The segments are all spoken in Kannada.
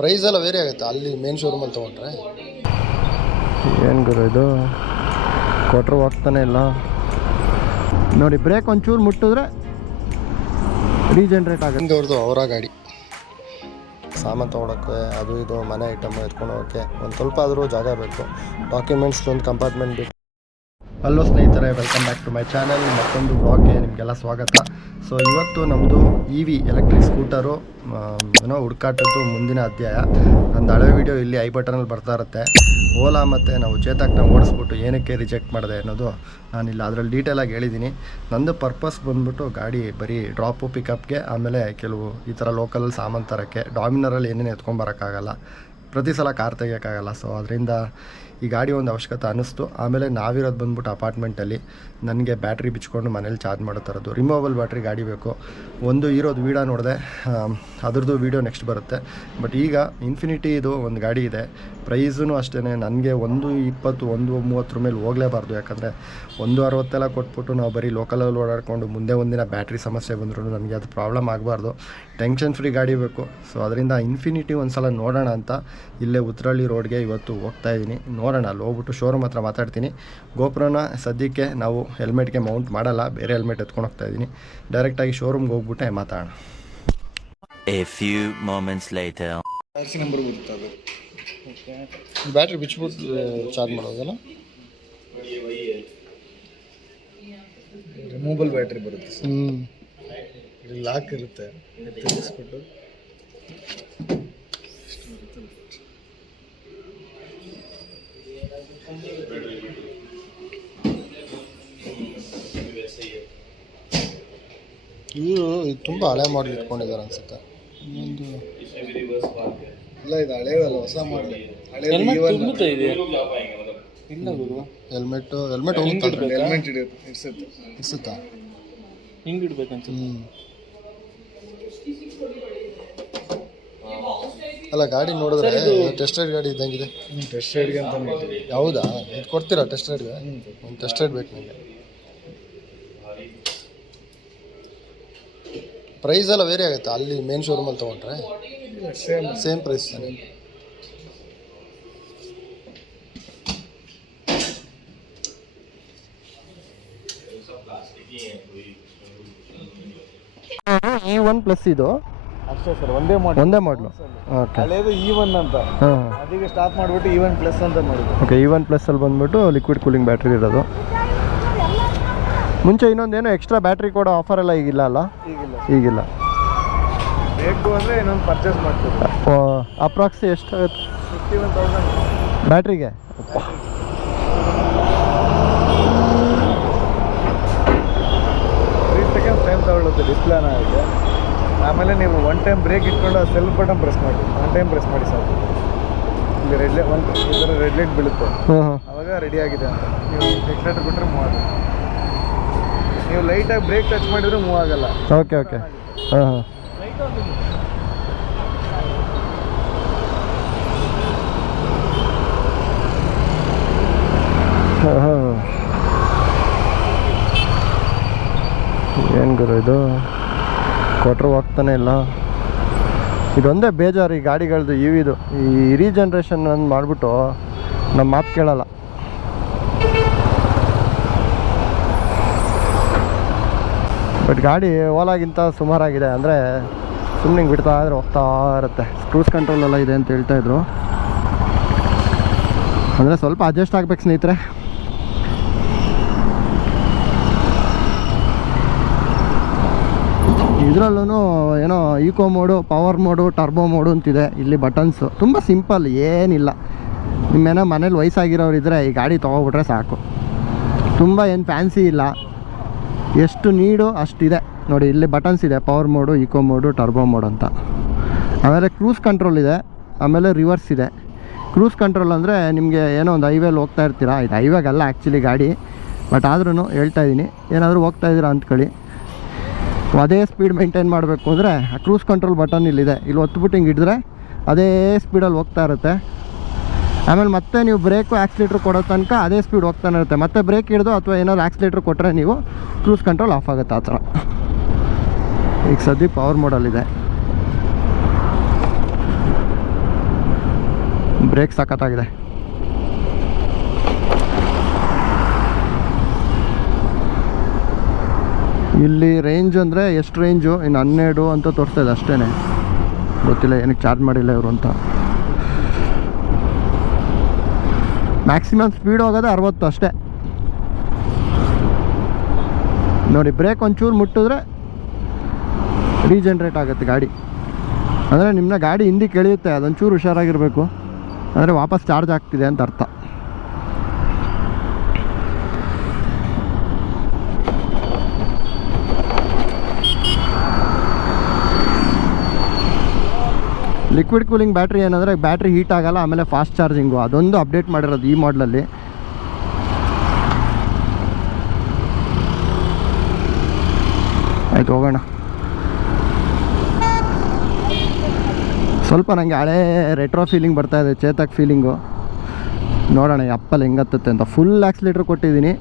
ಪ್ರೈಸ್ ಎಲ್ಲ ವೇರಿ ಆಗುತ್ತೆ ಅಲ್ಲಿ ಮೇನ್ ಶೋರೂಮಲ್ಲಿ ತೊಗೊಂಡ್ರೆ. ಏನು ಗುರು ಇದು ಕೊಟ್ಟರು ಹೋಗ್ತಾನೆ ಇಲ್ಲ ನೋಡಿ. ಬ್ರೇಕ್ ಒಂಚೂರು ಮುಟ್ಟಿದ್ರೆ ರೀಜನ್ರೇಟ್ ಆಗುತ್ತೆ. ಅವ್ರದ್ದು ಅವರ ಗಾಡಿ ಸಾಮಾನು ತೊಗೊಳಕ್ಕೆ ಅದು ಇದು ಮನೆ ಐಟಮ್ ಎತ್ಕೊಂಡು ಹೋಗೋಕ್ಕೆ ಒಂದು ಸ್ವಲ್ಪ ಆದರೂ ಜಾಗ ಬೇಕು. ಡಾಕ್ಯುಮೆಂಟ್ಸ್ ಒಂದು ಕಂಪಾರ್ಟ್ಮೆಂಟ್ ಬೇಕು. ಹಲೋ ಸ್ನೇಹಿತರೆ, welcome back to my channel. ಮತ್ತೊಂದು ಬ್ಲಾಗ್ಗೆ ನಿಮಗೆಲ್ಲ ಸ್ವಾಗತ. ಸೊ ಇವತ್ತು ನಮ್ಮದು EV ಎಲೆಕ್ಟ್ರಿಕ್ ಸ್ಕೂಟರು ಹುಡುಕಾಟದ್ದು ಮುಂದಿನ ಅಧ್ಯಾಯ. ನಂದು ಹಳೆ ವೀಡಿಯೋ ಇಲ್ಲಿ ಐ ಬಟನಲ್ಲಿ ಬರ್ತಾ ಇರುತ್ತೆ. ಓಲಾ ಮತ್ತು ನಾವು ಚೇತಕ್ನ ಓಡಿಸ್ಬಿಟ್ಟು ಏನಕ್ಕೆ ರಿಜೆಕ್ಟ್ ಮಾಡಿದೆ ಅನ್ನೋದು ನಾನಿಲ್ಲ ಅದರಲ್ಲಿ ಡೀಟೇಲಾಗಿ ಹೇಳಿದ್ದೀನಿ. ನಂದು ಪರ್ಪಸ್ ಬಂದ್ಬಿಟ್ಟು ಗಾಡಿ ಬರೀ ಡ್ರಾಪು ಪಿಕಪ್ಗೆ, ಆಮೇಲೆ ಕೆಲವು ಈ ಥರ ಲೋಕಲಲ್ಲಿ ಸಾಮಾನು ತರೋಕ್ಕೆ. ಡಾಮಿನರಲ್ಲಿ ಏನೇನು ಎತ್ಕೊಂಬರೋಕ್ಕಾಗಲ್ಲ, ಪ್ರತಿ ಸಲ ಕಾರ್ ತೆಗಿಯೋಕ್ಕಾಗಲ್ಲ. ಸೊ ಅದರಿಂದ ಈ ಗಾಡಿ ಒಂದು ಅವಶ್ಯಕತೆ ಅನ್ನಿಸ್ತು. ಆಮೇಲೆ ನಾವಿರೋದು ಬಂದ್ಬಿಟ್ಟು ಅಪಾರ್ಟ್ಮೆಂಟಲ್ಲಿ, ನನಗೆ ಬ್ಯಾಟ್ರಿ ಬಿಚ್ಕೊಂಡು ಮನೇಲಿ ಚಾರ್ಜ್ ಮಾಡೋ ಥರದ್ದು ರಿಮೂವಬಲ್ ಬ್ಯಾಟ್ರಿ ಗಾಡಿ ಬೇಕು. ಒಂದು ಇರೋದು ವೀಡಿಯೋ ನೋಡಿದೆ, ಅದ್ರದ್ದು ವೀಡಿಯೋ ನೆಕ್ಸ್ಟ್ ಬರುತ್ತೆ. ಬಟ್ ಈಗ ಇನ್ಫಿನಿಟಿ ಇದು ಒಂದು ಗಾಡಿ ಇದೆ. ಪ್ರೈಸೂ ಅಷ್ಟೇ, ನನಗೆ 120 130 ಮೇಲೆ ಹೋಗಲೇಬಾರ್ದು. ಯಾಕಂದರೆ 160 ಕೊಟ್ಬಿಟ್ಟು ನಾವು ಬರೀ ಲೋಕಲಲ್ಲಿ ಓಡಾಡಿಕೊಂಡು ಮುಂದೆ ಒಂದಿನ ಬ್ಯಾಟ್ರಿ ಸಮಸ್ಯೆ ಬಂದರೂ ನನಗೆ ಅದು ಪ್ರಾಬ್ಲಮ್ ಆಗಬಾರ್ದು. ಟೆನ್ಷನ್ ಫ್ರೀ ಗಾಡಿ ಬೇಕು. ಸೊ ಅದರಿಂದ ಇನ್ಫಿನಿಟಿ ಒಂದು ಸಲ ನೋಡೋಣ ಅಂತ ಇಲ್ಲೇ ಉತ್ರಳ್ಳಿ ರೋಡ್ಗೆ ಇವತ್ತು ಹೋಗ್ತಾಯಿದ್ದೀನಿ. ನೋಡೋಣ, ಅಲ್ಲಿ ಹೋಗ್ಬಿಟ್ಟು ಶೋರೂಮ್ ಹತ್ರ ಮಾತಾಡ್ತೀನಿ. ಗೋಪ್ರನ ಸದ್ಯಕ್ಕೆ ನಾವು ಹೆಲ್ಮೆಟ್ಗೆ ಮೌಂಟ್ ಮಾಡಲ್ಲ, ಬೇರೆ ಹೆಲ್ಮೆಟ್ ಎತ್ಕೊಂಡು ಹೋಗ್ತಾಯಿದ್ದೀನಿ. ಡೈರೆಕ್ಟಾಗಿ ಶೋರೂಮ್ಗೆ ಹೋಗ್ಬಿಟ್ಟೆ ಮಾತಾಡೋಣ. ಬ್ಯಾಟ್ರಿ ಬಿಚ್ಬಿಟ್ಟು ಚಾರ್ಜ್ ಮಾಡೋದಲ್ಲ, ರಿಮೂವಬಲ್ ಬ್ಯಾಟ್ರಿ ಬರುತ್ತೆ. ಇಲ್ಲಿ ಲಾಕ್ ಇರುತ್ತೆ, ತೆಗೆಸ್ಬಿಟ್ಟು ಇವರು ತುಂಬ ಹಳೆ ಮಾಡಲ್ ಇಟ್ಕೊಂಡಿದ್ದಾರೆ ಅನ್ಸುತ್ತೆ. ಇನ್ನೊಂದು ಇಲ್ಲ, ಇದು ಹಳೇದಲ್ಲ, ಹೊಸ ಮಾಡಲ್. ಹೆಲ್ಮೆಟ್ ಇಡ್ಸುತ್ತಾ ಹಿಂಗೆ ಇಡ್ಬೇಕಂತ. ಅಲ್ಲ, ಗಾಡಿ ನೋಡಿದ್ರೆ ಟೆಸ್ಟ್ ರೈಡ್ ಗಾಡಿ ಇದ್ದಂಗಿದೆ. ಟೆಸ್ಟ್ ರೈಡ್ಗೆ ಅಂತ. ಹೌದಾ? ಇದು ಕೊಡ್ತೀರಾ ಟೆಸ್ಟ್ ರೈಡ್ಗೆ? ಒಂದು ಟೆಸ್ಟ್ ರೈಡ್ ಬೇಕು ನನಗೆ. ಪ್ರೈಸ್ ಎಲ್ಲ ವೇರಿ ಆಗುತ್ತೆ ಅಲ್ಲಿ ಮೇನ್ ಶೋರೂಮಲ್ಲಿ ತೊಗೊಂಡ್ರೆ? ಸೇಮ್ ಪ್ರೈಸ್ ತಾನೆ. E1+ ಇದು ಅಷ್ಟೇ ಸರ್, ಒಂದೇ ಮಾಡಲು. ಓಕೆ, ಹಳೇದು E1 ಅಂತ. ಅದೀಗ ಸ್ಟಾಪ್ ಮಾಡಿಬಿಟ್ಟು E1+ ಅಂತ ಮಾಡಿದ್ರು. ಓಕೆ, E1+ ಅಲ್ಲಿ ಬಂದ್ಬಿಟ್ಟು ಲಿಕ್ವಿಡ್ ಕೂಲಿಂಗ್ ಬ್ಯಾಟ್ರಿ ಇರೋದು. ಮುಂಚೆ ಇನ್ನೊಂದೇನೋ ಎಕ್ಸ್ಟ್ರಾ ಬ್ಯಾಟ್ರಿ ಕೊಡೋ ಆಫರ್ ಎಲ್ಲ ಈಗಿಲ್ಲ ಅಲ್ಲ? ಈಗಿಲ್ಲ. ಬೇಕು ಅಂದರೆ ಇನ್ನೊಂದು ಪರ್ಚೇಸ್ ಮಾಡ್ತೀವಿ. ಅಪ್ರಾಕ್ಸಿ ಎಷ್ಟಾಗುತ್ತೆ 51,000 ಬ್ಯಾಟ್ರಿಗೆ? 3 ಸೆಕೆಂಡ್ಸ್ ಟೈಮ್ ತಗೊಳ್ಳುತ್ತೆ ಡಿಸ್ಪ್ಲೇನ ಆಗಿದೆ. ಆಮೇಲೆ ನೀವು ಒನ್ ಟೈಮ್ ಬ್ರೇಕ್ ಇಟ್ಕೊಂಡು ಆ ಸೆಲ್ಫ್ ಬಟನ್ ಪ್ರೆಸ್ ಮಾಡಿ, ಒನ್ ಟೈಮ್ ಪ್ರೆಸ್ ಮಾಡಿ ಸಾಕು. ಇಲ್ಲಿ ರೆಡ್ ಲೈಟ್, ಈ ಥರ ರೆಡ್ ಲೈಟ್ ಬೀಳುತ್ತೆ, ಆವಾಗ ರೆಡಿ ಆಗಿದೆ ಅಂತ. ನೀವು ಎಕ್ಸ್ಲೇಟರ್ ಕೊಟ್ಟರೆ ಮೂವ್ ಆಗುತ್ತೆ. ನೀವು ಲೈಟಾಗಿ ಬ್ರೇಕ್ ಟಚ್ ಮಾಡಿದ್ರೆ ಮೂವ್ ಆಗಲ್ಲ. Okay okay. ಹಾಂ ಹಾಂ. ಏನು ಗುರು ಇದು ಕೊಟ್ಟರು ಹೋಗ್ತಾನೆ ಇಲ್ಲ. ಇದೊಂದೇ ಬೇಜಾರು ಈ ಗಾಡಿಗಳದ್ದು, ಇವಿದು ಈ ರೀಜನ್ರೇಷನ್ ಅಂತ ಮಾಡಿಬಿಟ್ಟು ನಮ್ಮ ಮಾತು ಕೇಳಲ್ಲ. ಬಟ್ ಗಾಡಿ ಓಲಾಗಿಂತ ಸುಮಾರಾಗಿದೆ. ಅಂದರೆ ಸುಮ್ಮನೆ ಬಿಡ್ತಾ ಇದ್ರೆ ಹೋಗ್ತಾ ಇರುತ್ತೆ. ಕ್ರೂಸ್ ಕಂಟ್ರೋಲೆಲ್ಲ ಇದೆ ಅಂತ ಹೇಳ್ತಾಯಿದ್ರು. ಅಂದರೆ ಸ್ವಲ್ಪ ಅಡ್ಜಸ್ಟ್ ಆಗ್ಬೇಕು ಸ್ನೇಹಿತರೆ. ಇದರಲ್ಲೂ ಏನೋ eco mode, power mode, turbo mode ಅಂತಿದೆ. ಇಲ್ಲಿ ಬಟನ್ಸು ತುಂಬ ಸಿಂಪಲ್, ಏನಿಲ್ಲ. ನಿಮ್ಮೇನೋ ಮನೇಲಿ ವಯಸ್ಸಾಗಿರೋರು ಇದ್ದರೆ ಈ ಗಾಡಿ ತೊಗೊಬಿಟ್ರೆ ಸಾಕು. ತುಂಬ ಏನು ಫ್ಯಾನ್ಸಿ ಇಲ್ಲ, ಎಷ್ಟು ನೀಡು ಅಷ್ಟಿದೆ ನೋಡಿ. ಇಲ್ಲಿ ಬಟನ್ಸ್ ಇದೆ, power mode, eco mode, turbo mode ಅಂತ. ಆಮೇಲೆ ಕ್ರೂಸ್ ಕಂಟ್ರೋಲ್ ಇದೆ, ಆಮೇಲೆ ರಿವರ್ಸ್ ಇದೆ. ಕ್ರೂಸ್ ಕಂಟ್ರೋಲ್ ಅಂದರೆ ನಿಮಗೆ ಏನೋ ಒಂದು ಹೈವೇಲಿ ಹೋಗ್ತಾ ಇರ್ತೀರಾ, ಇದು ಹೈವೇಗಲ್ಲ ಆ್ಯಕ್ಚುಲಿ ಗಾಡಿ, ಬಟ್ ಆದ್ರೂ ಹೇಳ್ತಾಯಿದ್ದೀನಿ, ಏನಾದರೂ ಹೋಗ್ತಾಯಿದ್ದೀರಾ ಅಂದ್ಕೊಳ್ಳಿ, ಅದೇ ಸ್ಪೀಡ್ ಮೇಂಟೈನ್ ಮಾಡಬೇಕು ಅಂದರೆ ಆ ಕ್ರೂಸ್ ಕಂಟ್ರೋಲ್ ಬಟನ್ ಇಲ್ಲಿದೆ. ಇಲ್ಲಿ ಒತ್ಬಿಟ್ಟು ಹಿಂಗೆ ಹಿಡಿದ್ರೆ ಅದೇ ಸ್ಪೀಡಲ್ಲಿ ಹೋಗ್ತಾ ಇರುತ್ತೆ. ಆಮೇಲೆ ಮತ್ತೆ ನೀವು ಬ್ರೇಕು ಆಕ್ಸಿಲೇಟ್ರ್ ಕೊಡೋ ತನಕ ಅದೇ ಸ್ಪೀಡ್ ಹೋಗ್ತಾನೆ ಇರುತ್ತೆ. ಮತ್ತೆ ಬ್ರೇಕ್ ಹಿಡಿದು ಅಥವಾ ಏನಾದ್ರು ಆಕ್ಸಿಲೇಟ್ರ್ ಕೊಟ್ಟರೆ ನೀವು ಕ್ರೂಸ್ ಕಂಟ್ರೋಲ್ ಆಫ್ ಆಗುತ್ತೆ ಆ ಥರ. ಈಗ ಸದ್ಯಕ್ಕೆ ಪವರ್ ಮೋಡಲ್ಲಿದೆ. ಬ್ರೇಕ್ ಸಖತ್ತಾಗಿದೆ. ಇಲ್ಲಿ ರೇಂಜ್ ಅಂದರೆ ಎಷ್ಟು ರೇಂಜು, ಇನ್ನು 12 ಅಂತ ತೋರಿಸ್ತಾ ಇದೆ ಅಷ್ಟೇ. ಗೊತ್ತಿಲ್ಲ ಏನಕ್ಕೆ ಚಾರ್ಜ್ ಮಾಡಿಲ್ಲ ಇವರು ಅಂತ. ಮ್ಯಾಕ್ಸಿಮಮ್ ಸ್ಪೀಡ್ ಹೋಗೋದು 60 ಅಷ್ಟೇ ನೋಡಿ. ಬ್ರೇಕ್ ಒಂಚೂರು ಮುಟ್ಟಿದ್ರೆ ರೀಜನ್ರೇಟ್ ಆಗುತ್ತೆ ಗಾಡಿ. ಅಂದರೆ ನಿಮ್ಮನ್ನ ಗಾಡಿ ಹಿಂದಕ್ಕೆ ಎಳೆಯುತ್ತೆ, ಅದೊಂಚೂರು ಹುಷಾರಾಗಿರಬೇಕು. ಅಂದರೆ ವಾಪಸ್ ಚಾರ್ಜ್ ಆಗ್ತಿದೆ ಅಂತ ಅರ್ಥ. ಲಿಕ್ವಿಡ್ ಕೂಲಿಂಗ್ ಬ್ಯಾಟ್ರಿ ಏನಂದರೆ ಬ್ಯಾಟ್ರಿ ಹೀಟ್ ಆಗಲ್ಲ, ಆಮೇಲೆ ಫಾಸ್ಟ್ ಚಾರ್ಜಿಂಗು. ಅದೊಂದು ಅಪ್ಡೇಟ್ ಮಾಡಿರೋದು ಈ ಮಾಡಲಲ್ಲಿ. ಆಯ್ತು ಹೋಗೋಣ. ಸ್ವಲ್ಪ ನನಗೆ ಹಳೇ ರೆಟ್ರೋ ಫೀಲಿಂಗ್ ಬರ್ತಾಯಿದೆ, ಚೇತಕ್ ಫೀಲಿಂಗು. ನೋಡೋಣ ಈ ಅಪ್ಪಲ್ಲಿ ಹೆಂಗತ್ತತ್ತೆ ಅಂತ. ಫುಲ್ ಆಕ್ಸಿಲೇಟ್ರ್ ಕೊಟ್ಟಿದ್ದೀನಿ.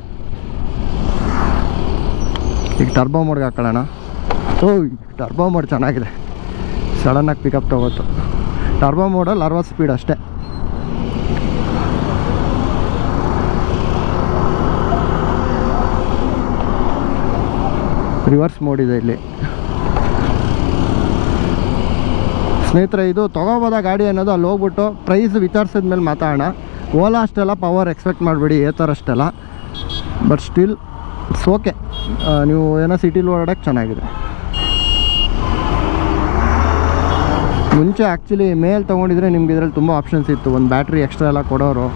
ಈಗ ಟರ್ಬೋ ಮೋಡ್ಗೆ ಹಾಕೊಳ್ಳೋಣ. ಟರ್ಬೋ ಮೋಡ್ ಚೆನ್ನಾಗಿದೆ, ಸಡನ್ನಾಗಿ ಪಿಕಪ್ ತೊಗೋತು. ಟರ್ಬೋ ಮೋಡಲ್ಲಿ 60 ಸ್ಪೀಡ್ ಅಷ್ಟೇ. ರಿವರ್ಸ್ ಮೋಡ್ ಇದೆ ಇಲ್ಲಿ. ಸ್ನೇಹಿತರೆ, ಇದು ತೊಗೋಬೋದ ಗಾಡಿ ಅನ್ನೋದು ಅಲ್ಲಿ ಹೋಗ್ಬಿಟ್ಟು ಪ್ರೈಸ್ ವಿಚಾರಿಸಿದ ಮೇಲೆ ಮಾತಾಡೋಣ. ಓಲಾ ಅಷ್ಟೆಲ್ಲ ಪವರ್ ಎಕ್ಸ್ಪೆಕ್ಟ್ ಮಾಡಬೇಡಿ, ಏತರ್ ಅಷ್ಟೆಲ್ಲ. But still it's okay. ನೀವು ಏನೋ ಸಿಟಿಲಿ ಓಡಾಡೋಕ್ಕೆ ಚೆನ್ನಾಗಿದೆ. ಮುಂಚೆ ಆ್ಯಕ್ಚುಲಿ ಮೇಲ್ ತೊಗೊಂಡಿದ್ರೆ ನಿಮ್ಗೆ ಇದರಲ್ಲಿ ತುಂಬ ಆಪ್ಷನ್ಸ್ ಇತ್ತು, ಒಂದು ಬ್ಯಾಟ್ರಿ ಎಕ್ಸ್ಟ್ರಾ ಎಲ್ಲ ಕೊಡೋರು.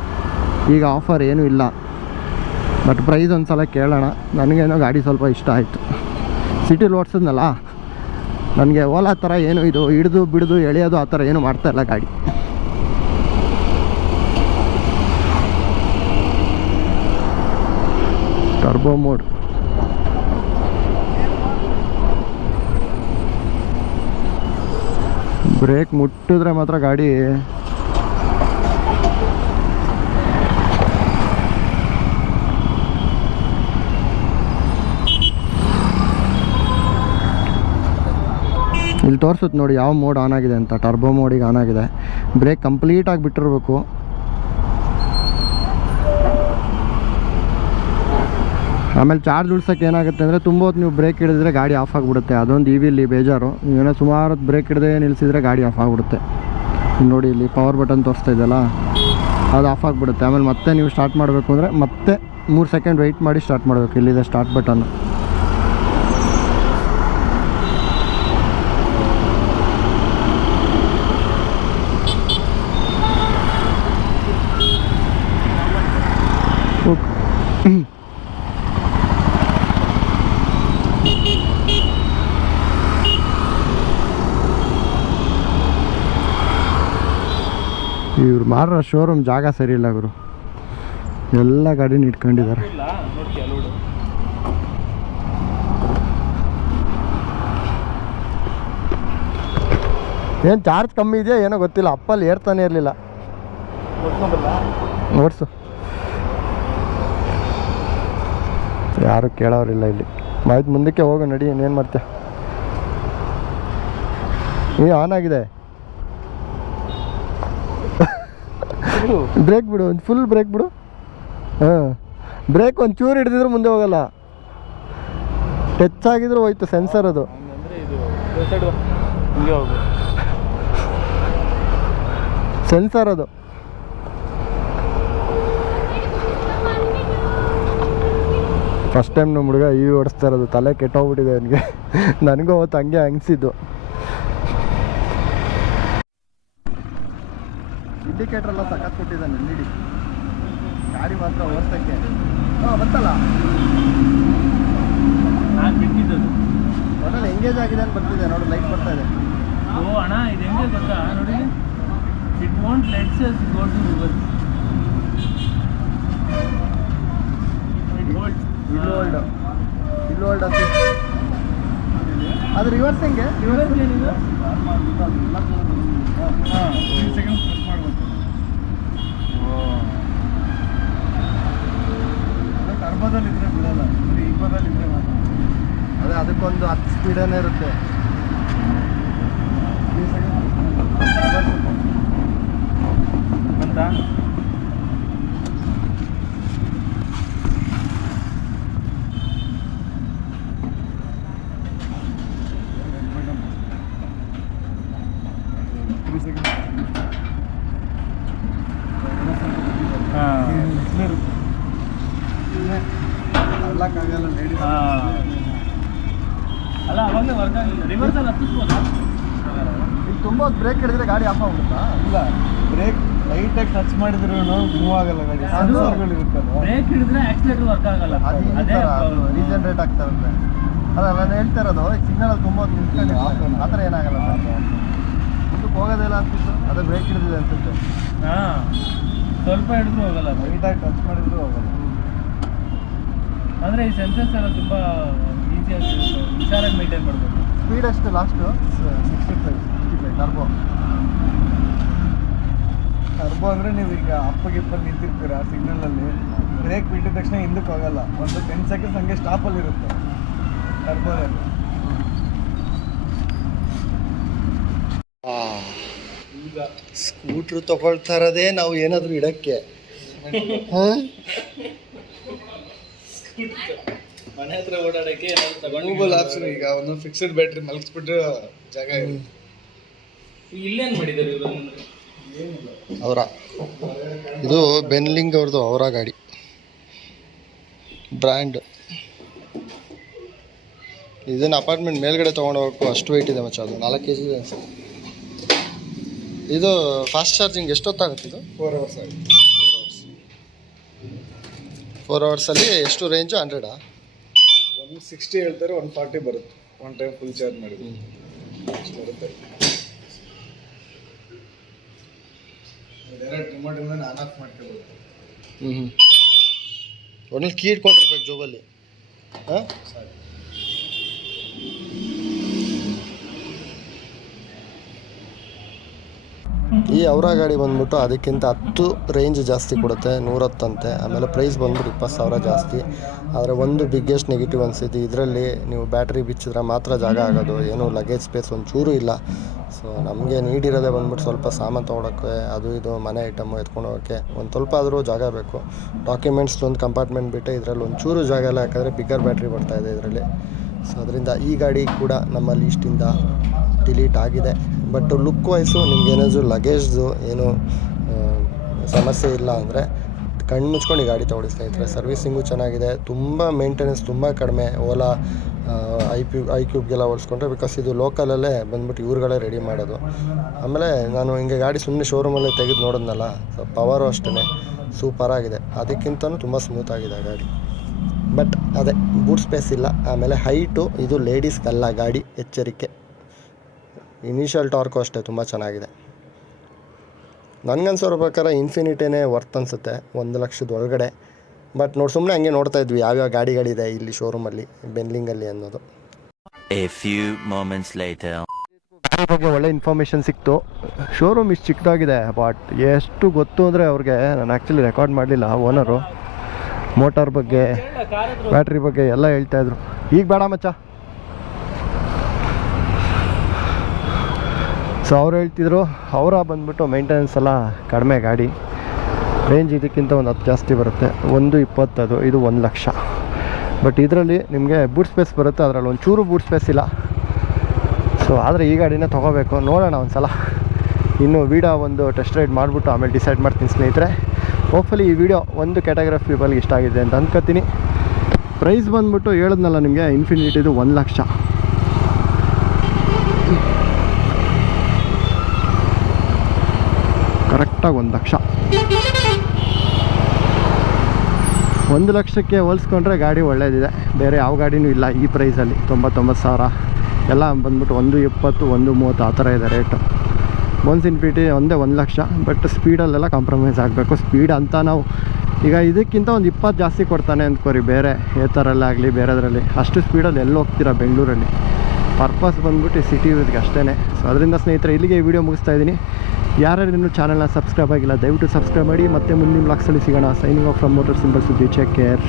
ಈಗ ಆಫರ್ ಏನೂ ಇಲ್ಲ. ಬಟ್ ಪ್ರೈಸ್ ಒಂದು ಸಲ ಕೇಳೋಣ. ನನಗೇನೋ ಗಾಡಿ ಸ್ವಲ್ಪ ಇಷ್ಟ ಆಯಿತು. ಸಿಟಿಲಿ ಓಡಿಸಿದ್ನಲ್ಲ, ನನಗೆ ಓಲಾ ಥರ ಏನು ಇದು ಹಿಡಿದು ಬಿಡಿದು ಎಳೆಯೋದು ಆ ಥರ ಏನು ಮಾಡ್ತಾಯಿಲ್ಲ ಗಾಡಿ. Turbo mode. ಬ್ರೇಕ್ ಮುಟ್ಟಿದ್ರೆ ಮಾತ್ರ ಗಾಡಿ ಇಲ್ಲಿ ತೋರಿಸುತ್ತೆ ನೋಡಿ ಯಾವ ಮೋಡ್ ಆನ್ ಆಗಿದೆ ಅಂತ. ಟರ್ಬೋ ಮೋಡಿಗೆ ಆನ್ ಆಗಿದೆ. ಬ್ರೇಕ್ ಕಂಪ್ಲೀಟಾಗಿ ಬಿಟ್ಟಿರಬೇಕು. ಆಮೇಲೆ ಚಾರ್ಜ್ ಉಳ್ಸೋಕ್ಕೆ ಏನಾಗುತ್ತೆ ಅಂದರೆ ತುಂಬ ಹೊತ್ತು ನೀವು ಬ್ರೇಕ್ ಹಿಡಿದ್ರೆ ಗಾಡಿ ಆಫ್ ಆಗಿಬಿಡುತ್ತೆ. ಅದೊಂದು ಇಲ್ಲಿ ಬೇಜಾರು. ನೀವೇನೋ ಸುಮಾರು ಹೊತ್ತು ಬ್ರೇಕ್ ಹಿಡಿದೇ ನಿಲ್ಲಿಸಿದ್ರೆ ಗಾಡಿ ಆಫ್ ಆಗಿಬಿಡುತ್ತೆ. ನೋಡಿ ಇಲ್ಲಿ ಪವರ್ ಬಟನ್ ತೋರಿಸ್ತಾ ಇದೆಯಲ್ಲ, ಅದು ಆಫ್ ಆಗಿಬಿಡುತ್ತೆ. ಆಮೇಲೆ ಮತ್ತೆ ನೀವು ಸ್ಟಾರ್ಟ್ ಮಾಡಬೇಕು ಅಂದರೆ ಮತ್ತೆ 3 ಸೆಕೆಂಡ್ ವೆಯ್ಟ್ ಮಾಡಿ ಸ್ಟಾರ್ಟ್ ಮಾಡಬೇಕು. ಇಲ್ಲಿದೆ ಸ್ಟಾರ್ಟ್ ಬಟನ್. ಇವ್ರು ಮಾರೋ ಶೋರೂಮ್ ಜಾಗ ಸರಿ ಇಲ್ಲ ಗುರು. ಎಲ್ಲ ಗಾಡಿನ ಇಟ್ಕೊಂಡಿದ್ದಾರೆ. ಏನು ಚಾರ್ಜ್ ಕಮ್ಮಿ ಇದೆಯಾ ಏನೋ ಗೊತ್ತಿಲ್ಲ. ಅಪ್ಪಲ್ಲಿ ಏರ್ತಾನೆ ಇರಲಿಲ್ಲ. ಓಡಿಸು. ಯಾರು ಕೇಳೋರಿಲ್ಲ ಇಲ್ಲಿ. ಆಯ್ತು ಮುಂದಕ್ಕೆ ಹೋಗು ನಡಿ. ಇನ್ನೇನು ಮಾಡ್ತೀಯ? ಆನ್ ಆಗಿದೆ. ಬ್ರೇಕ್ ಬಿಡು, ಒಂದು ಫುಲ್ ಬ್ರೇಕ್ ಬಿಡು. ಹಾಂ, ಬ್ರೇಕ್ ಒಂದು ಚೂರು ಹಿಡಿದಿದ್ರು ಮುಂದೆ ಹೋಗಲ್ಲ. ಟಚ್ ಆಗಿದ್ರು ಹೋಯ್ತು. ಸೆನ್ಸರ್ ಅದು. ಸೆನ್ಸರ್ ಅದು. ಫಸ್ಟ್ ಟೈಮ್ ನಮ್ಮ ಹುಡುಗ ಈ ಓಡಿಸ್ತಾ ಇರೋದು. ತಲೆ ಕೆಟ್ಟೋಗ್ಬಿಟ್ಟಿದೆ ಅವನಿಗೆ. ನನಗೂ ಅವತ್ತು ಹಂಗೆ ಅನಿಸಿದ್ದು. ಇಂಡಿಕೇಟರ್ ಎಲ್ಲ ಸಖತ್ ಕೊಟ್ಟಿದ್ದಾನೆ. ನೀಡಿ ಗಾಡಿ ಮಾತ್ರ ಓಡಿಸೋಕ್ಕೆ. ಹಾಂ ಬರ್ತಲ್ಲ, ಒಟ್ಟಲ್ಲಿ ಎಂಗೇಜ್ ಆಗಿದೆ ಅಂತ ಬರ್ತಿದೆ ನೋಡಿ. ಲೈಟ್ ಬರ್ತಾ ಇದೆ. ಓ ಅಣ್ಣ, ಇದು ಹೆಂಗೆ ಗೊತ್ತಾ ನೋಡಿ. It want let's us go to reverse. ಇಲ್ಲಿ ಹೋಲ್ಡ್ ಆಗ್ತದೆ. ಅದು ರಿವರ್ಸ್ ಹೆಂಗೆ? ರಿವರ್ಸ್ ಏನಿದೆ? ಟರ್ಬೋದಲ್ಲಿ ಇದ್ರೆ ಬಿಡಲ್ಲ, ಈಕೋದಲ್ಲಿ ಇದ್ರೆ ಮಾತ್ರ. ಅದೇ ಅದಕ್ಕೊಂದು 10 ಸ್ಪೀಡನೇ ಇರುತ್ತೆ. ಗೊತ್ತಾ? ಅಲ್ಲಕ್ಕಾಗಲ್ಲ ಲೇಡೀಸ್. ಅಲ್ಲ ಅವಾಗಲೇ ವರ್ಕ್ ಆಗಿಲ್ಲ. ರಿವರ್ಸಲ್ಲಿ ಹತ್ತಿಸ್ಬೋದಾ? ಈಗ ತುಂಬ ಬ್ರೇಕ್ ಹಿಡಿದ್ರೆ ಗಾಡಿ ಆಫ್ ಆಗ್ಬಿಡುತ್ತಾ? ಇಲ್ಲ, ಬ್ರೇಕ್ ಲೈಟಾಗಿ ಟಚ್ ಮಾಡಿದ್ರು ಮೂವ್ ಆಗಲ್ಲ ಗಾಡಿ. ಸೆನ್ಸರ್ಗಳು ಇರುತ್ತಲ್ಲ, ಬ್ರೇಕ್ ಹಿಡಿದ್ರೆ ಆಕ್ಸಿಲೇಟರ್ ವರ್ಕ್ ಆಗಲ್ಲ. ಅದೇ ರೀಜನರೇಟ್ ಆಗ್ತಾ ಇರುತ್ತೆ. ಅಲ್ಲ ನಾನು ಹೇಳ್ತಾ ಇರೋದು, ಈಗ ಸಿಗ್ನಲ್ ತುಂಬ ನಿಂತ್ಕೊಂಡು ಆ ಥರ ಏನಾಗಲ್ಲ. ಮುಂದಕ್ಕೆ ಹೋಗೋದಿಲ್ಲ ಅಂತಿತ್ತು, ಅದೇ ಬ್ರೇಕ್ ಹಿಡಿದಿದೆ ಅನ್ಸುತ್ತೆ. ಹಾಂ, ಸ್ವಲ್ಪ ಹಿಡಿದ್ರು ಹೋಗಲ್ಲ. ಲೈಟಾಗಿ ಟಚ್ ಮಾಡಿದ್ರು ಹೋಗಲ್ಲ. ಅಂದರೆ ಈ ಸೆನ್ಸರ್ಸ್ ಎಲ್ಲ ತುಂಬ ಈಸಿಯಾಗಿ ಹುಷಾರಾಗಿ ಮೇಂಟೈನ್ ಮಾಡಬೇಕು. ಸ್ಪೀಡ್ ಎಷ್ಟು ಲಾಸ್ಟು? 65 ಟರ್ಬೋ. ಟರ್ಬೋ ಅಂದರೆ ನೀವು ಈಗ ಅಪ್ಪಗಿಪ್ಪಲ್ಲಿ ನಿಂತಿರ್ತೀರ ಸಿಗ್ನಲಲ್ಲಿ, ಬ್ರೇಕ್ ಬಿಟ್ಟಿದ ತಕ್ಷಣ ಹಿಂದಕ್ಕೆ ಹೋಗಲ್ಲ. ಒಂದು 10 ಸೆಕೆಂಡ್ಸ್ ಹಂಗೆ ಸ್ಟಾಪಲ್ಲಿ ಇರುತ್ತೆ ಟರ್ಬೋದಲ್ಲಿ. ಈಗ ಸ್ಕೂಟ್ರು ತಗೊಳ್ತಾ ಇರೋದೇ ನಾವು ಏನಾದರೂ ಇಡಕ್ಕೆ. ಹಾಂ, ಮನೆ ಹತ್ರ ಓಡಾಡೋಕ್ಕೆ ಗೂಗಲ್ ಆಪ್ಷನ್ ಈಗ ಒಂದು ಫಿಕ್ಸ್ಡ್ ಬ್ಯಾಟ್ರಿ ಮಲಗಿಸ್ಬಿಟ್ರೆ ಜಾಗ ಇರುತ್ತೆ. ಇಲ್ಲೇನು ಮಾಡಿದ್ದಾರೆ ಇವರು? ಅವರ ಇದು ಬೆನ್ಲಿಂಗ್ ಅವ್ರದ್ದು, ಅವರ ಗಾಡಿ ಬ್ರ್ಯಾಂಡ್. ಇದನ್ನು ಅಪಾರ್ಟ್ಮೆಂಟ್ ಮೇಲ್ಗಡೆ ತೊಗೊಂಡು ಹೋಗಬೇಕು, ಅಷ್ಟು ವೆಯ್ಟ್ ಇದೆ ಮಚ್ಚ. ಅದು 4 kg ಇದೆ ಅನ್ಸುತ್ತೆ. ಇದು ಫಾಸ್ಟ್ ಚಾರ್ಜಿಂಗ್ ಎಷ್ಟೊತ್ತಾಗುತ್ತೆ ಇದು? 4 hours ಆಗುತ್ತೆ. 4 ಅವರ್ಸಲ್ಲಿ ಎಷ್ಟು ರೇಂಜು? 100? 160 ಹೇಳ್ತಾರೆ, 140 ಬರುತ್ತೆ ಒನ್ ಟೈಮ್ ಫುಲ್ ಚಾರ್ಜ್ ಮಾಡಿದ್ರು. ಅಷ್ಟು ಬರುತ್ತೆ. ಡೈರೆಕ್ಟ್ ರಿಮೋಟಿಂದ ಆನ್ ಆಫ್ ಮಾಡ್ಕೋಬೋದು. ಒಳ್ಳೆ ಕೀ ಇಟ್ಕೊಂಡಿರ್ಬೇಕು ಜೋಬಲ್ಲಿ. ಹಾಂ, ಈ ಅವರ ಗಾಡಿ ಬಂದ್ಬಿಟ್ಟು ಅದಕ್ಕಿಂತ 10 ರೇಂಜ್ ಜಾಸ್ತಿ ಕೊಡುತ್ತೆ, 110 ಅಂತೆ. ಆಮೇಲೆ ಪ್ರೈಸ್ ಬಂದ್ಬಿಟ್ಟು 20,000 ಜಾಸ್ತಿ. ಆದರೆ ಒಂದು ಬಿಗ್ಗೆಸ್ಟ್ ನೆಗೆಟಿವ್ ಅನಿಸಿದ್ದು, ಇದರಲ್ಲಿ ನೀವು ಬ್ಯಾಟ್ರಿ ಬಿಚ್ಚಿದ್ರೆ ಮಾತ್ರ ಜಾಗ ಆಗೋದು, ಏನೂ ಲಗೇಜ್ ಸ್ಪೇಸ್ ಒಂಚೂರು ಇಲ್ಲ. ಸೊ ನಮಗೆ ನೀಡಿರೋದೇ ಬಂದ್ಬಿಟ್ಟು ಸ್ವಲ್ಪ ಸಾಮಾನು ತೊಗೊಳಕ್ಕೆ, ಅದು ಇದು ಮನೆ ಐಟಮು ಎತ್ಕೊಂಡು ಹೋಗೋಕ್ಕೆ ಒಂದು ಸ್ವಲ್ಪ ಆದರೂ ಜಾಗ ಬೇಕು. ಡಾಕ್ಯುಮೆಂಟ್ಸ್ ಒಂದು ಕಂಪಾರ್ಟ್ಮೆಂಟ್ ಬಿಟ್ಟೆ ಇದರಲ್ಲಿ ಒಂಚೂರು ಜಾಗ ಎಲ್ಲ, ಯಾಕಂದರೆ ಬಿಗ್ಗರ್ ಬ್ಯಾಟ್ರಿ ಬರ್ತಾಯಿದೆ ಇದರಲ್ಲಿ. ಸೊ ಅದರಿಂದ ಈ ಗಾಡಿ ಕೂಡ ನಮ್ಮ ಲೀಸ್ಟಿಂದ ಡಿಲೀಟ್ ಆಗಿದೆ. ಬಟ್ ಲುಕ್ ವೈಸು ನಿಮ್ಗೆ ಏನಾದರೂ ಲಗೇಜ್ದು ಏನು ಸಮಸ್ಯೆ ಇಲ್ಲ ಅಂದರೆ ಕಣ್ಣು ಮುಚ್ಕೊಂಡು ಈ ಗಾಡಿ ತೊಗೊಳಿ ಸ್ನೇಹಿತರೆ. ಸರ್ವಿಸಿಂಗು ಚೆನ್ನಾಗಿದೆ, ತುಂಬ ಮೇಂಟೆನೆನ್ಸ್ ತುಂಬ ಕಡಿಮೆ. ಓಲಾ ಐಕ್ಯೂಬ್ಗೆಲ್ಲ ಹೋಲಿಸ್ಕೊಂಡ್ರೆ, ಬಿಕಾಸ್ ಇದು ಲೋಕಲಲ್ಲೇ ಬಂದ್ಬಿಟ್ಟು ಇವ್ರುಗಳೇ ರೆಡಿ ಮಾಡೋದು. ಆಮೇಲೆ ನಾನು ಹಿಂಗೆ ಗಾಡಿ ಸುಮ್ಮನೆ ಶೋರೂಮಲ್ಲೇ ತೆಗೆದು ನೋಡಿದ್ನಲ್ಲ, ಸೊ ಪವರು ಅಷ್ಟೇ ಸೂಪರಾಗಿದೆ. ಅದಕ್ಕಿಂತಲೂ ತುಂಬ ಸ್ಮೂತಾಗಿದೆ ಗಾಡಿ. ಬಟ್ ಅದೇ ಬೂಟ್ ಸ್ಪೇಸ್ ಇಲ್ಲ. ಆಮೇಲೆ ಹೈಟು ಇದು ಲೇಡೀಸ್ಗಲ್ಲ ಗಾಡಿ, ಎಚ್ಚರಿಕೆ. ಇನಿಷಿಯಲ್ ಟಾರ್ಕು ಅಷ್ಟೇ ತುಂಬ ಚೆನ್ನಾಗಿದೆ. ನನಗನ್ಸೋರ ಪ್ರಕಾರ ಇನ್ಫಿನಿಟಿನೇ ವರ್ತ್ ಅನಿಸುತ್ತೆ 1 ಲಕ್ಷದ ಒಳಗಡೆ. ಬಟ್ ನೋಡಿ, ಸುಮ್ಮನೆ ಹಂಗೆ ನೋಡ್ತಾ ಇದ್ವಿ ಯಾವ್ಯಾವ ಗಾಡಿಗಳಿದೆ ಇಲ್ಲಿ ಶೋರೂಮಲ್ಲಿ, ಬೆನ್ಲಿಂಗಲ್ಲಿ ಅನ್ನೋದು. A few moments later. ಗಾಡಿ ಬಗ್ಗೆ ಒಳ್ಳೆ ಇನ್ಫಾರ್ಮೇಷನ್ ಸಿಕ್ತು. ಶೋರೂಮ್ ಇಷ್ಟು ಚಿಕ್ಕದಾಗಿದೆ, ಬಟ್ ಎಷ್ಟು ಗೊತ್ತು ಅಂದರೆ ಅವ್ರಿಗೆ ನಾನು ಆ್ಯಕ್ಚುಲಿ ರೆಕಾರ್ಡ್ ಮಾಡಲಿಲ್ಲ. ಓನರು ಮೋಟಾರ್ ಬಗ್ಗೆ, ಬ್ಯಾಟ್ರಿ ಬಗ್ಗೆ ಎಲ್ಲ ಹೇಳ್ತಾಯಿದ್ರು. ಈಗ ಬೇಡ ಮಚ್ಚ. ಸೊ ಅವ್ರು ಹೇಳ್ತಿದ್ರು, ಅವರ ಬಂದ್ಬಿಟ್ಟು ಮೇಂಟೆನೆನ್ಸ್ ಎಲ್ಲ ಕಡಿಮೆ, ಗಾಡಿ ರೇಂಜ್ ಇದಕ್ಕಿಂತ ಒಂದು 10 ಜಾಸ್ತಿ ಬರುತ್ತೆ. 120 ಅದು, ಇದು 1 ಲಕ್ಷ. ಬಟ್ ಇದರಲ್ಲಿ ನಿಮಗೆ ಬೂಟ್ ಸ್ಪೇಸ್ ಬರುತ್ತೆ, ಅದರಲ್ಲಿ ಒಂಚೂರು ಬೂಟ್ ಸ್ಪೇಸ್ ಇಲ್ಲ. ಸೊ ಆದರೆ ಈ ಗಾಡಿನೇ ತೊಗೋಬೇಕು. ನೋಡೋಣ ಒಂದು ಸಲ, ಇನ್ನು ವೀಡಿಯೋ ಒಂದು ಟೆಸ್ಟ್ ರೈಡ್ ಮಾಡಿಬಿಟ್ಟು ಆಮೇಲೆ ಡಿಸೈಡ್ ಮಾಡ್ತೀನಿ ಸ್ನೇಹಿತರೆ. ಹೋಪ್ಫುಲಿ ಈ ವಿಡಿಯೋ ಒಂದು ಕ್ಯಾಟಗರಿ ಆಫ್ ಪೀಪಲ್ಗೆ ಇಷ್ಟ ಆಗಿದೆ ಅಂತ ಅಂದ್ಕೊತೀನಿ. ಪ್ರೈಸ್ ಬಂದ್ಬಿಟ್ಟು ಹೇಳಿದ್ನಲ್ಲ ನಿಮಗೆ, ಇನ್ಫಿನಿಟಿದು 1 ಲಕ್ಷ. ಕರೆಕ್ಟಾಗಿ 1 ಲಕ್ಷ. 1 ಲಕ್ಷಕ್ಕೆ ಹೋಲಿಸ್ಕೊಂಡ್ರೆ ಗಾಡಿ ಒಳ್ಳೇದಿದೆ. ಬೇರೆ ಯಾವ ಗಾಡಿನೂ ಇಲ್ಲ ಈ ಪ್ರೈಸಲ್ಲಿ. 99,000 ಎಲ್ಲ ಬಂದ್ಬಿಟ್ಟು 120, 130 ಆ ಥರ ಇದೆ ರೇಟು. ಮೊನ್ಸ್ ಇನ್ಫಿನಿಟಿ ಒಂದೇ 1 ಲಕ್ಷ. ಬಟ್ ಸ್ಪೀಡಲ್ಲೆಲ್ಲ ಕಾಂಪ್ರಮೈಸ್ ಆಗಬೇಕು. ಸ್ಪೀಡ್ ಅಂತ ನಾವು ಈಗ ಇದಕ್ಕಿಂತ ಒಂದು 20 ಜಾಸ್ತಿ ಕೊಡ್ತಾನೆ ಅಂದ್ಕೋರಿ, ಬೇರೆ ಏತರಲ್ಲಾಗಲಿ ಬೇರೆದ್ರಲ್ಲಿ. ಅಷ್ಟು ಸ್ಪೀಡಲ್ಲಿ ಎಲ್ಲಿ ಹೋಗ್ತೀರಾ ಬೆಂಗಳೂರಲ್ಲಿ. ಪರ್ಪಸ್ ಬಂದ್ಬಿಟ್ಟು ಸಿಟಿ ಯೂಸ್ಗೆ ಅಷ್ಟೇ. ಸೊ ಅದರಿಂದ ಸ್ನೇಹಿತರೆ, ಇಲ್ಲಿಗೆ ಈ ವಿಡಿಯೋ ಮುಗಿಸ್ತಾ ಇದ್ದೀನಿ. ಯಾರ್ಯಾರು ಇನ್ನೂ ಚಾನಲ್ನ ಸಬ್ಸ್ಕ್ರೈಬ್ ಆಗಿಲ್ಲ, ದಯವಿಟ್ಟು ಸಬ್ಸ್ಕ್ರೈಬ್ ಮಾಡಿ. ಮತ್ತೆ ಮುಂದಿನ ವ್ಲಾಗ್ಸಲ್ಲಿ ಸಿಗೋಣ. Signing off from Motor Simple ಸುದ್ದಿ. Take care.